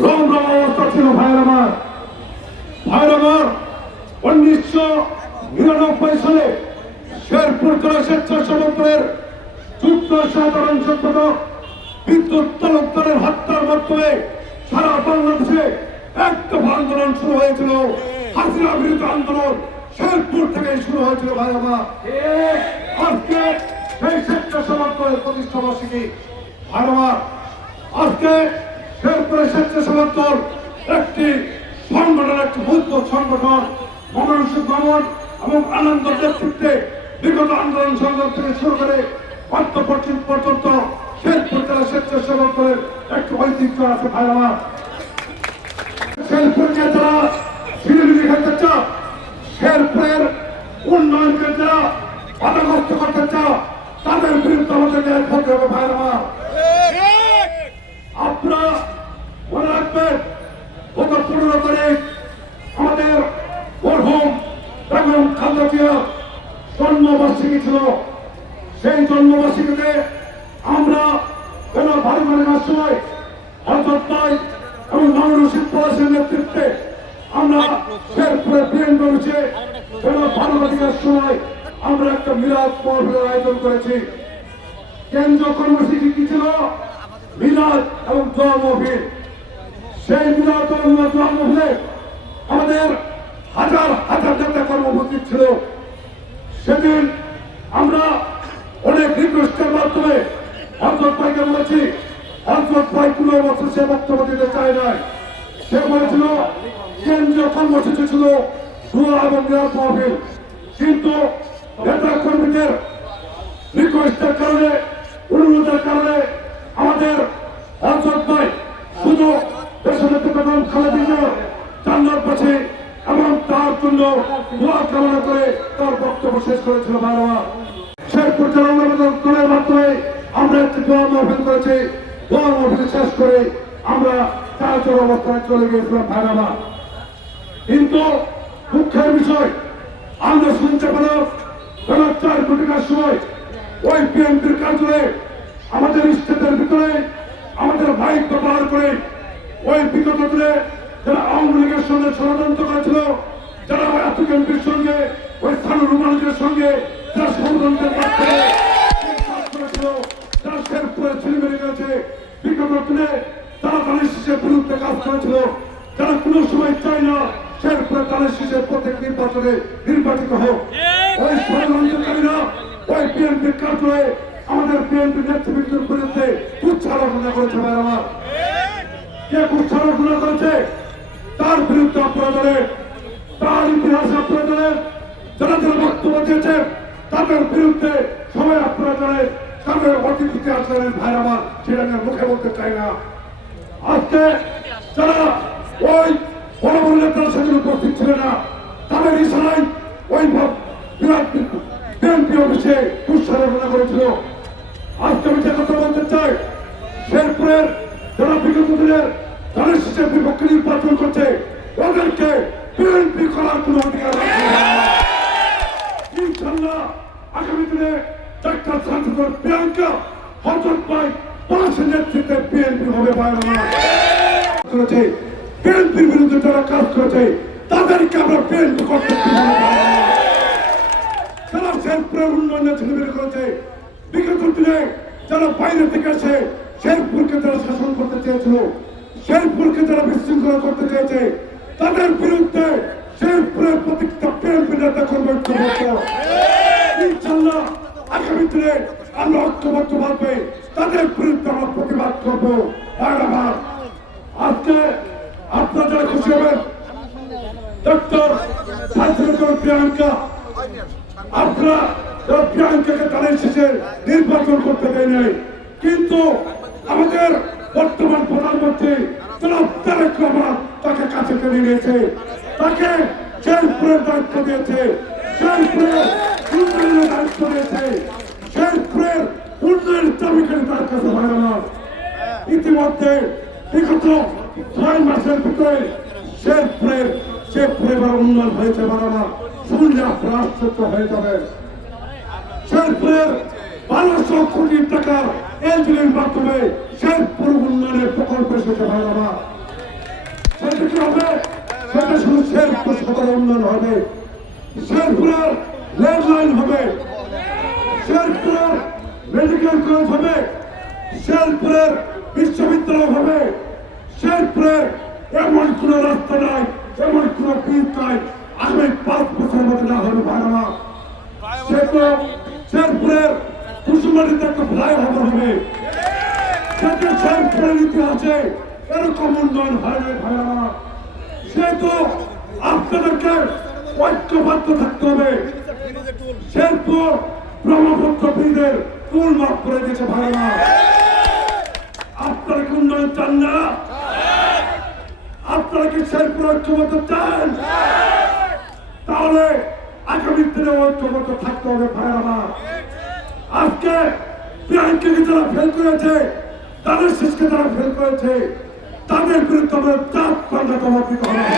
রমরমা অবস্থা ছিল ভাইয়ের আমার। 1999 সালে শেরপুর জেলা স্বেচ্ছাসেবকের যুগ্ম সাধারণ সম্পাদক বিদ্যুৎ তালুকদারের হত্যার মাধ্যমে সারা বাংলাদেশে একটা আন্দোলন শুরু হয়েছিল। হাসিনা বিরোধী আন্দোলন শেরপুর থেকে শুরু হয়েছিল ভাই আমার। আজকে সেই স্বেচ্ছাসেবকের প্রতিষ্ঠা বার্ষিকী ভাই আমার। আজকে শেরপুরের স্বেচ্ছাসেবক দল একটি সংগঠন, একটি মজবুত সংগঠন, মনোরঞ্জন মামুন এবং আনন্দ নেতৃত্বে বিগত আন্দোলন সংগ্রাম থেকে শুরু করে পর্যন্ত শেরপুর জেলা স্বেচ্ছাসেবক দলের একটি ঐতিহ্য আছে ভাই আমার। শেরপুরকে যারা ছিনিমিনি খেলতে চাও, শেরপুরের উন্নয়নকে যারা বাধাগ্রস্ত করতে চাও, তাদের বিরুদ্ধে আমাদেরকে এক হতে হবে ভাই আমার। আপনারা মনে রাখবেন, গত 15 তারিখ আমাদের মরহুম বেগম খালেদা জিয়ার জন্মবার্ষিকী ছিল। সেই জন্মবার্ষিকীতে আমরা ভালো করে সময় হযরত ভাই এবং মাওলানা শিবপুরের নেতৃত্বে আমরা শেরপুরে বিএনপি অফিসে ভালোবাসার সময় আমরা একটা মিলাদ মাহফিলের আয়োজন করেছি। কেন্দ্রীয় কর্মসূচি কি ছিল? মিলাদ এবং দোয়া মাহফিল। সেই মিলাদ এবং দোয়া মাহফিলে আমাদের হাজার হাজার নেতা কর্মসূচি ছিল। সেদিন আমরা অনেক রিকোয়েস্টের মাধ্যমে হযরত ভাইকে বলেছি, হযরত ভাই কোনো বছর সে বক্তব্য দিতে চায় নাই। সে বলেছিল কেন্দ্রীয় কর্মসূচি ছিল দোয়া এবং মিলাদ মাহফিল, কিন্তু নেতা কর্মীদের রিকোয়েস্টের কারণে, অনুরোধের কারণে আমাদের হযরত ভাই শুধু দেশনেত্রী বেগম খালেদা জিয়ার জান্নাতবাসী এবং তার জন্য দোয়া কামনা করে তার বক্তব্য শেষ করেছিল ভাইরা। শেরপুর জেলা দলের মাধ্যমে আমরা একটি দোয়া মাহফিল করেছি। দোয়া মাহফিল শেষ করে আমরা চার অবস্থায় চলে গিয়েছিলাম ভাইরা। কিন্তু দুঃখের বিষয়, আমরা শুনতে পেলাম বেলা 4 কোটিকার সময় ওই বিএনপির কার্যালয়ে আমাদের স্টেটের ভিতরে আমাদের বাইক ব্যবহার করে ওই বিগত দিনে যারা আওয়ামী লীগের সঙ্গে ষড়যন্ত্র করেছিল, যারা ওই আতিকের সঙ্গে, ওই স্থানীয় রুমানদের সঙ্গে যারা ষড়যন্ত্রের মাধ্যমে করেছিল, যারা শেরপুরের ছেলেমেয়ে গেছে, বিগত দিনে তারা ধানের শীষের বিরুদ্ধে কাজ করেছিল, যারা কোনো সময় চায় না শেরপুরের ধানের শীষের প্রত্যেক নির্বাচনে নির্বাচিত হোক। ওই ষড়যন্ত্রকারীরা ওই বিএনপির কার্যালয়ে আমাদের বিএনপি নেতৃবৃন্দের বিরুদ্ধে কুচ্ছারোপনা করেছে ভাইরা। কে কুচ্ছারোপনা করেছে? তার বিরুদ্ধে আপনারা জানেন, তার ইতিহাসে আপনারা জানেন, যারা যারা বক্তব্য দিয়েছে তাদের বিরুদ্ধে সবাই আপনারা জানেন, তাদের অতীত ইতিহাস জানেন ভাইরা আমার, সেটা নিয়ে মুখে বলতে চাই না। আজকে যারা ওই বড় বড় নেতারা সেদিন উপস্থিত ছিল না, তাদের ইশারায় ওই বিরাট বিএনপি অফিসে কুচ্ছারোপনা করেছিল। আজকে আমি যে কথা বলতে চাই, শেরপুরের যারা বিগত দিনের ধানের শীষের বিপক্ষে নির্বাচন করছে, ওদেরকে বিএনপি করার কোন অধিকার আছে? ইনশাল্লাহ আগামী দিনে ডাক্তার সাংসদ প্রিয়াঙ্কা হযরত ভাই পলাশের নেতৃত্বে বিএনপি হবে করেছে। বিএনপির বিরুদ্ধে যারা কাজ করেছে তাদেরকে আমরা বিএনপি করতে যারা শেরপুরের উন্নয়নের ছেলেমেয়ে করেছে, বিগত দিনে যারা বাইরে থেকে এসে শেরপুরকে যারা শাসন করতে চেয়েছিল, শেরপুরকে যারা বিশৃঙ্খলা করতে চেয়েছে, তাদের বিরুদ্ধে শেরপুরের প্রত্যেকটা বিএনপি নেতা কর্মী ইনশাল্লাহ আগামী দিনে আমরা ঐক্যবদ্ধ ভাবে তাদের বিরুদ্ধে আমরা প্রতিবাদ করবো। আজকে আপনারা যারা খুশি হবেন, ডক্টর প্রিয়াঙ্কা, আপনারা প্রিয়াঙ্কাকে ধানের শীষে নির্বাচন করতে দেয় নাই, কিন্তু আমাদের বর্তমান প্রধানমন্ত্রী জনাব তারেক রহমান তাকে কাছে টেনে নিয়েছে, তাকে শেরপুরের দায়িত্ব দিয়েছে, শেরপুরের উন্নয়নের দায়িত্ব দিয়েছে, শেরপুরের উন্নয়নের দাবিকারী তার কাছে হয় না। ইতিমধ্যে বিগত 6 মাসের ভিতরে শেরপুরের যে পরিবার উন্নয়ন হয়েছে বারবার শুনলে আপনারা আশ্চর্য হয়ে যাবেন। শেরপুরের 1200 কোটি টাকার এলজির মাধ্যমে শেরপুর উন্নয়নের প্রকল্প এসেছে ভাইরা। সেটা কি হবে? সেটা শুধু শেরপুর সদর উন্নয়ন হবে, শেরপুরের রেল লাইন হবে, শেরপুরের মেডিকেল কলেজ হবে, শেরপুরের বিশ্ববিদ্যালয় হবে, শেরপুরের এমন কোন রাস্তা নাই, এমন কোন ব্রিজ নাই আগামী 5 বছরের মধ্যে না হবে ভাইরা। শেরপুরের কুসুমারিতে একটা ফ্লাইওভার হবে, সেটা শেরপুরের ইতিহাসে এরকম উন্নয়ন হয় না ভাইরা। সেহেতু আপনাদেরকে ঐক্যবদ্ধ থাকতে হবে। শেরপুর ব্রহ্মপুত্র ব্রিজের টুল মাফ করে দিয়েছে ভাইরা। আপনারা কি উন্নয়ন চান না? আপনারা কি শেরপুর ঐক্যবদ্ধ চান? তাহলে আগামী দিনে ঐক্যবদ্ধ থাকতে হবে ভাইরা। আজকে ব্যাংকে যারা ফেল করেছে, তাদের শেষকে যারা ফেল করেছে, তাদের বিরুদ্ধে আমরা চাপ পাল্টা জবাব দিতে হবে।